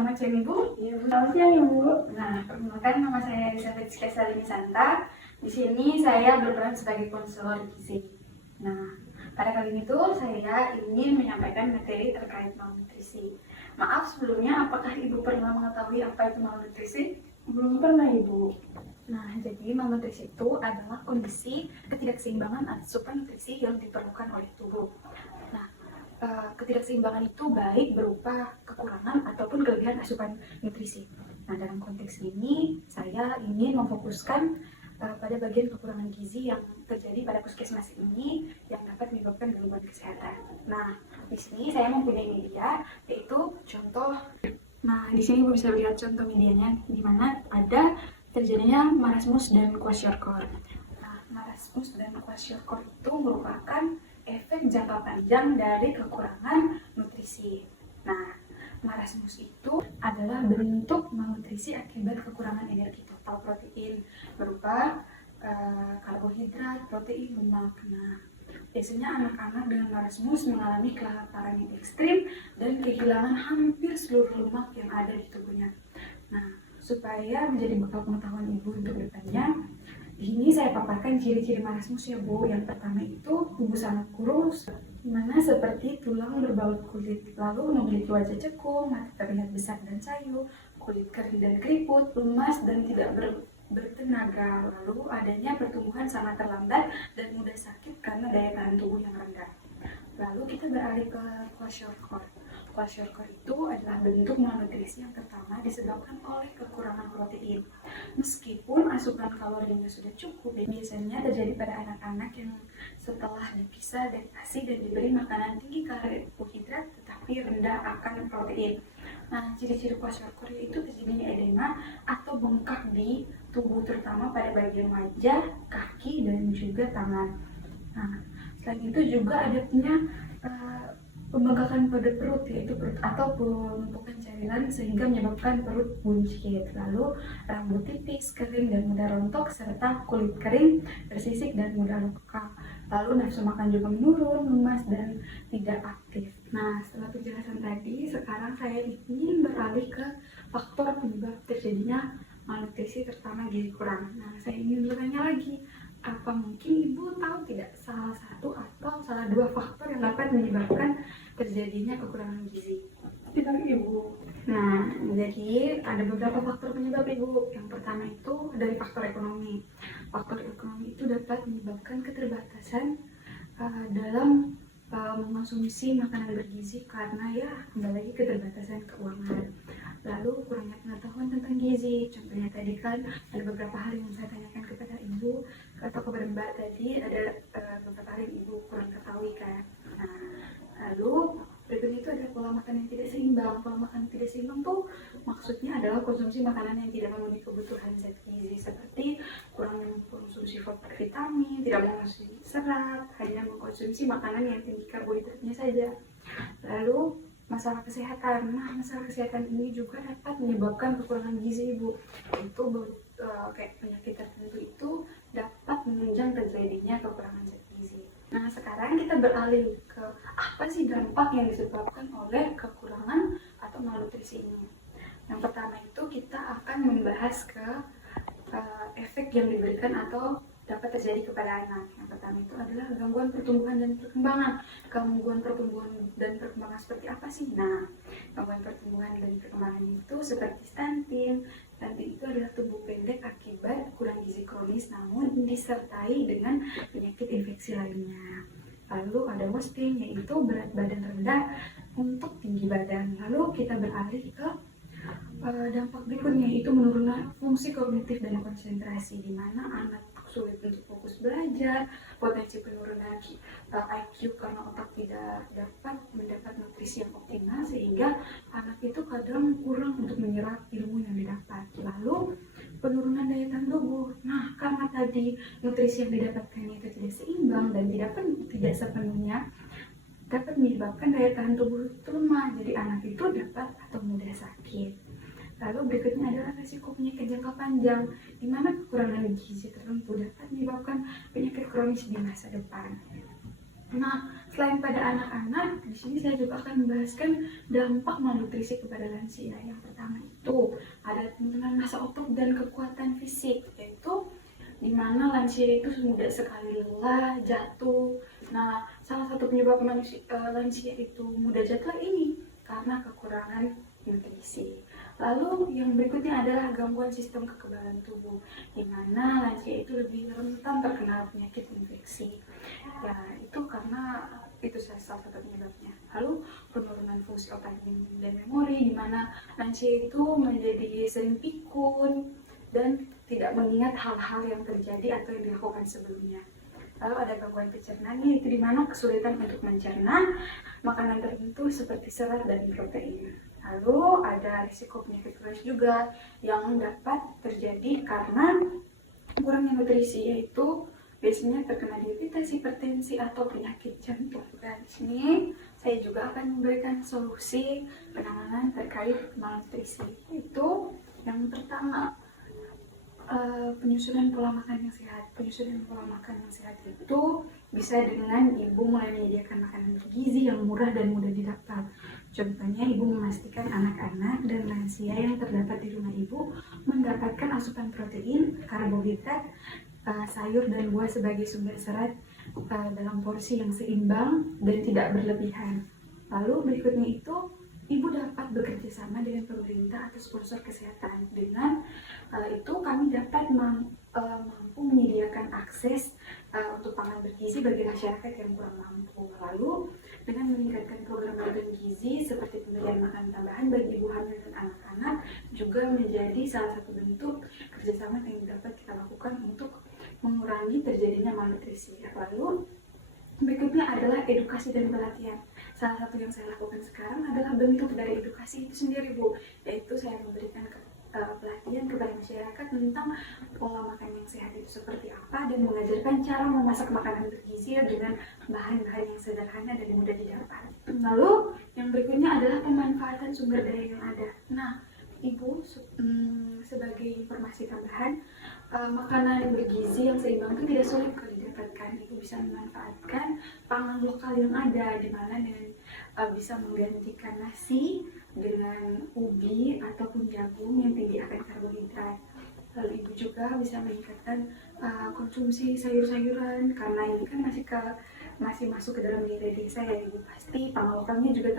Selamat siang Ibu. Ya, selamat siang Ibu. Nah, perkenalkan nama saya Elizabeth Skesalini Santa. Di sini saya berperan sebagai konselor gizi. Nah, pada kali ini tuh saya ingin menyampaikan materi terkait malnutrisi. Maaf sebelumnya, apakah Ibu pernah mengetahui apa itu malnutrisi? Belum pernah Ibu. Nah, jadi malnutrisi itu adalah kondisi ketidakseimbangan asupan nutrisi yang diperlukan oleh tubuh. Nah, ketidakseimbangan itu baik berupa kekurangan ataupun kelebihan asupan nutrisi. Nah, dalam konteks ini saya ingin memfokuskan pada bagian kekurangan gizi yang terjadi pada puskesmas ini yang dapat menyebabkan gangguan kesehatan. Nah, di sini saya mempunyai media yaitu contoh. Nah, di sini Ibu bisa lihat contoh medianya di mana ada terjadinya marasmus dan kwashiorkor. Nah, marasmus dan kwashiorkor itu merupakan efek jangka panjang dari kekurangan nutrisi. Nah, marasmus itu adalah bentuk malnutrisi akibat kekurangan energi total protein berupa karbohidrat, protein, lemak. Nah, biasanya anak-anak dengan marasmus mengalami kelaparan yang ekstrim dan kehilangan hampir seluruh lemak yang ada di tubuhnya. Nah, supaya menjadi bekal pengetahuan Ibu untuk depannya, di sini saya paparkan ciri-ciri marasmus ya Bu. Yang pertama itu tubuh sangat kurus, dimana seperti tulang berbalut kulit, lalu memiliki wajah cekung, mata terlihat besar dan sayu, kulit kering dan keriput, lemas dan tidak bertenaga, lalu adanya pertumbuhan sangat terlambat dan mudah sakit karena daya tahan tubuh yang rendah. Lalu kita beralih ke kwashiorkor. Kwashiorkor itu adalah bentuk malnutrisi yang pertama disebabkan oleh kekurangan protein. Meskipun asupan kalorinya sudah cukup, biasanya terjadi pada anak-anak yang setelah dipisah dari ASI dan diberi makanan tinggi karbohidrat tetapi rendah akan protein. Nah, ciri-ciri kwashiorkor yaitu terjadinya edema atau bengkak di tubuh, terutama pada bagian wajah, kaki, dan juga tangan. Nah, selain itu juga adanya pembengkakan pada perut, yaitu perut atau penumpukan cairan sehingga menyebabkan perut buncit. Lalu rambut tipis, kering dan mudah rontok, serta kulit kering, bersisik dan mudah luka. Lalu nafsu makan juga menurun, lemas dan tidak aktif. Nah, setelah penjelasan tadi, sekarang saya ingin beralih ke faktor penyebab terjadinya malnutrisi terutama gizi kurang. Nah, saya ingin bertanya lagi, apa mungkin Ibu tahu tidak salah satu atau salah dua faktor yang dapat menyebabkan terjadinya kekurangan gizi? Tidak Ibu. Nah, jadi ada beberapa faktor penyebab Ibu. Yang pertama itu dari faktor ekonomi. Faktor ekonomi itu dapat menyebabkan keterbatasan dalam mengonsumsi makanan bergizi karena ya kembali lagi keterbatasan keuangan. Lalu kurangnya pengetahuan tentang gizi. Contohnya tadi kan ada beberapa hal yang saya tanyakan kepada Ibu atau kepada Mbak tadi, ada beberapa hal yang Ibu kurang ketahui kan. Nah, lalu berikutnya itu ada pola makan yang tidak seimbang. Pola makan tidak seimbang tuh maksudnya adalah konsumsi makanan yang tidak memenuhi kebutuhan zat gizi seperti kurang mengkonsumsi vitamin, tidak mengonsumsi serat, hanya mengkonsumsi makanan yang tinggi karbohidratnya saja. Lalu masalah kesehatan. Nah, masalah kesehatan ini juga dapat menyebabkan kekurangan gizi Ibu. Itu kayak penyakit tertentu itu dapat menunjang terjadinya kekurangan zat gizi. Nah, sekarang kita beralih ke apa sih dampak yang disebabkan oleh kekurangan atau malnutrisi ini. Yang pertama itu kita akan membahas ke efek yang diberikan atau dapat terjadi kepada anak. Yang pertama itu adalah gangguan pertumbuhan dan perkembangan. Gangguan pertumbuhan dan perkembangan seperti apa sih? Nah, gangguan pertumbuhan dan perkembangan itu seperti stunting. Stunting itu adalah tubuh pendek akibat kurang gizi kronis namun disertai dengan penyakit infeksi lainnya. Lalu ada wasting, yaitu berat badan rendah untuk tinggi badan. Lalu kita beralih ke dampak berikutnya, yaitu menurunnya fungsi kognitif dan konsentrasi, di mana anak sulit untuk fokus belajar, potensi penurunan IQ karena otak tidak dapat mendapat nutrisi yang optimal sehingga anak itu kadang kurang untuk menyerap ilmu yang didapat. Lalu penurunan daya tahan tubuh. Nah, karena tadi nutrisi yang didapatkan itu tidak seimbang dan tidak sepenuhnya dapat menyebabkan daya tahan tubuh itu lemah, jadi anak itu dapat atau mudah sakit. Lalu berikutnya adalah risiko penyakit jangka panjang, di mana kekurangan gizi tertentu dapat menyebabkan penyakit kronis di masa depan. Nah, selain pada anak-anak, di sini saya juga akan membahaskan dampak malnutrisi kepada lansia. Yang pertama itu ada penurunan massa otot dan kekuatan fisik, yaitu di mana lansia itu mudah sekali lelah, jatuh. Nah, salah satu penyebab lansia itu mudah jatuh ini karena kekurangan nutrisi. Lalu yang berikutnya adalah gangguan sistem kekebalan tubuh, di mana lansia itu lebih rentan terkena penyakit infeksi. Ya, itu karena itu salah satu penyebabnya. Lalu penurunan fungsi otak dan memori, di mana lansia itu menjadi sering pikun dan tidak mengingat hal-hal yang terjadi atau yang dilakukan sebelumnya. Lalu ada gangguan pencernaan, yaitu di mana kesulitan untuk mencerna makanan tertentu seperti serat dan protein. Lalu ada risiko penyakit kronis juga yang dapat terjadi karena kurangnya nutrisi, yaitu biasanya terkena diabetes, hipertensi, atau penyakit jantung. Dan di sini saya juga akan memberikan solusi penanganan terkait malnutrisi. Itu yang pertama, penyusunan pola makan yang sehat. Penyusunan pola makan yang sehat itu bisa dengan ibu mulai menyediakan makanan bergizi yang murah dan mudah didapat. Contohnya, ibu memastikan anak-anak dan lansia yang terdapat di rumah ibu mendapatkan asupan protein, karbohidrat, sayur dan buah sebagai sumber serat dalam porsi yang seimbang dan tidak berlebihan. Lalu berikutnya itu, ibu dapat bekerja sama dengan pemerintah atau sponsor kesehatan. Dengan itu kami dapat mampu menyediakan akses untuk pangan bergizi bagi masyarakat yang kurang mampu. Lalu dengan meningkatkan program bantuan gizi seperti pemberian makanan tambahan bagi ibu hamil dan anak-anak juga menjadi salah satu bentuk kerjasama yang dapat kita lakukan untuk mengurangi terjadinya malnutrisi. Lalu berikutnya adalah edukasi dan pelatihan. Salah satu yang saya lakukan sekarang adalah bentuk dari edukasi itu sendiri, Bu, yaitu saya memberikan pelatihan kepada masyarakat tentang pola makan yang sehat itu seperti apa dan mengajarkan cara memasak makanan bergizi dengan bahan-bahan yang sederhana dan mudah didapat. Lalu yang berikutnya adalah pemanfaatan sumber daya yang ada. Nah, Ibu, sebagai informasi tambahan, makanan bergizi yang seimbang itu tidak sulit didapatkan. Ibu bisa memanfaatkan pangan lokal yang ada, di mana dengan bisa menggantikan nasi dengan ubi ataupun jagung yang tinggi akan karbohidrat. Lalu ibu juga bisa meningkatkan konsumsi sayur-sayuran, karena ini kan masih masuk ke dalam daerah desa ya ibu. Pasti pangan lokalnya juga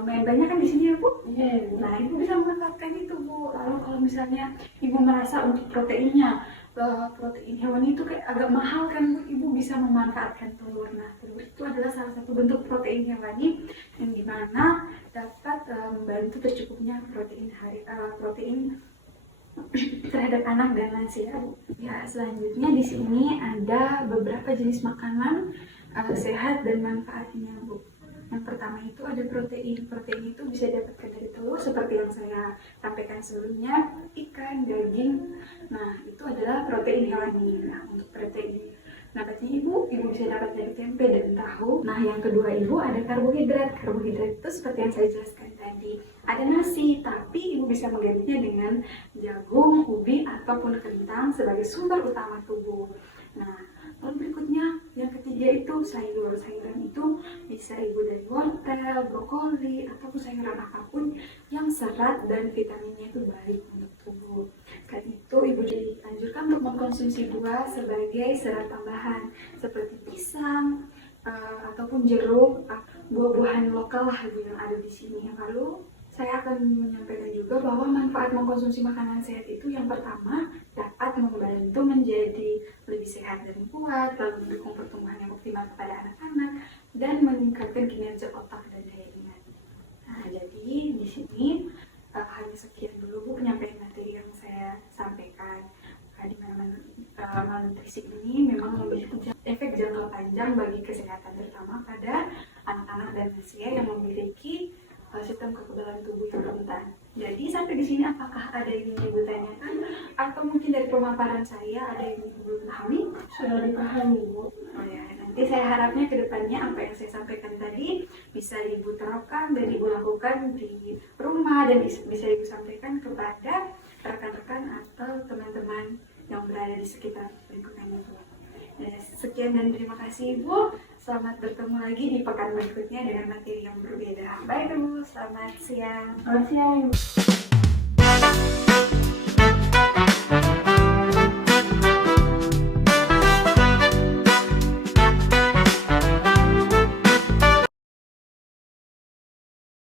lumayan banyak kan di sini ya Bu? Iya. Nah, ibu bisa memanfaatkan itu Bu. Lalu kalau misalnya ibu merasa untuk proteinnya, protein hewan itu kayak agak mahal kan Bu, ibu bisa memanfaatkan telur. Nah, telur itu adalah salah satu bentuk protein hewani yang dimana dapat membantu tercukupnya protein terhadap anak dan lansia. Ya, selanjutnya di sini ada beberapa jenis makanan sehat dan manfaatnya, Bu. Yang pertama itu ada protein. Protein itu bisa didapatkan dari telur seperti yang saya sampaikan sebelumnya, ikan, daging. Nah, itu adalah protein hewani. Nah, untuk protein nabati ibu bisa dapat dari tempe dan tahu. Nah, yang kedua ibu ada karbohidrat. Karbohidrat itu seperti yang saya jelaskan tadi, ada nasi, tapi ibu bisa menggantinya dengan jagung, ubi, ataupun kentang sebagai sumber utama tubuh. Nah, lalu berikutnya yang ketiga itu sayur. Sayuran itu bisa ibu dari wortel, brokoli, ataupun sayuran apapun yang serat dan vitaminnya itu baik untuk tubuh. Selain itu ibu dianjurkan untuk mengkonsumsi buah sebagai serat tambahan seperti pisang ataupun jeruk, buah-buahan lokal lah yang ada di sini. Lalu saya akan menyampaikan juga bahwa manfaat mengkonsumsi makanan sehat itu yang pertama dapat membantu menjadi lebih sehat dan kuat, lalu mendukung pertumbuhan yang optimal kepada anak-anak, dan meningkatkan kinerja otak dan daya ingat. Nah, jadi di sini hanya sekian dulu Bu penyampaian materi yang saya sampaikan. Di mana malnutrisi ini memang memiliki efek jangka panjang bagi kesehatan, terutama pada anak-anak dan lansia yang memiliki sistem kekebalan tubuh yang rentan. Jadi sampai di sini apakah ada yang ingin Ibu tanyakan atau mungkin dari pemaparan saya ada yang Ibu belum pahami? Sudah dipahami Bu. Oh ya, nanti saya harapnya ke depannya apa yang saya sampaikan tadi bisa Ibu terapkan dan Ibu lakukan di rumah dan bisa Ibu sampaikan kepada rekan-rekan atau teman-teman yang berada di sekitar lingkungan Ibu. Sekian dan terima kasih Ibu. Selamat bertemu lagi di pekan berikutnya dengan materi yang berbeda. Bye dulu, selamat siang. Selamat siang, Ibu.